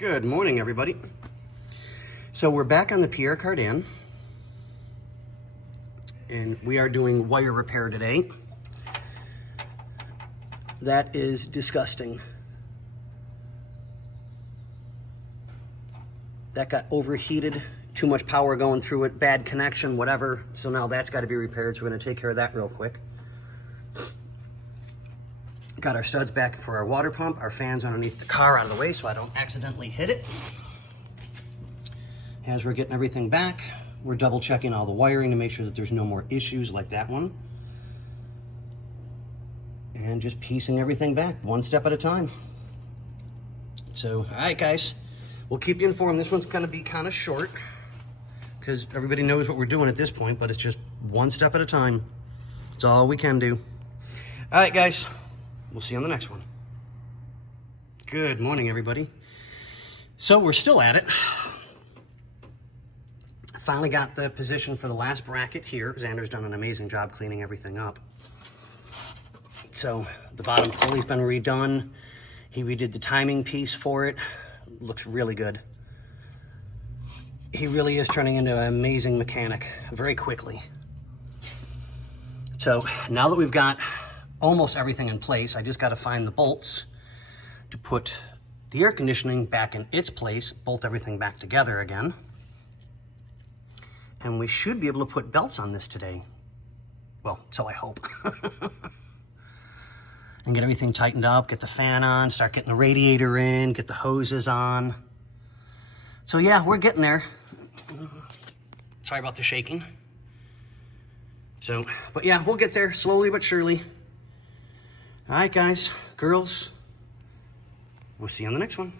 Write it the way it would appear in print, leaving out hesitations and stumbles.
Good morning, everybody. So we're back on the Pierre Cardin, and we are doing wire repair today. That is disgusting. That got overheated, too much power going through it, bad connection, whatever. So now that's got to be repaired, so we're going to take care of that real quick. Got our studs back for our water pump, our fans underneath the car out of the way so I don't accidentally hit it. As we're getting everything back, we're double checking all the wiring to make sure that there's no more issues like that one. And just piecing everything back one step at a time. So, all right, guys, we'll keep you informed. This one's going to be kind of short because everybody knows what we're doing at this point, but it's just one step at a time. It's all we can do. All right, guys. We'll see you on the next one. Good morning, everybody. So we're still at it. Finally got the position for the last bracket here. Xander's done an amazing job cleaning everything up. So the bottom pulley's been redone. He redid the timing piece for it. Looks really good. He really is turning into an amazing mechanic very quickly. So now that we've got almost everything in place, I just got to find the bolts to put the air conditioning back in its place, bolt everything back together again. And we should be able to put belts on this today. Well, so I hope. And get everything tightened up, get the fan on, start getting the radiator in, get the hoses on. So yeah, we're getting there. Sorry about the shaking. So, but yeah, we'll get there slowly but surely. All right, guys, girls, we'll see you on the next one.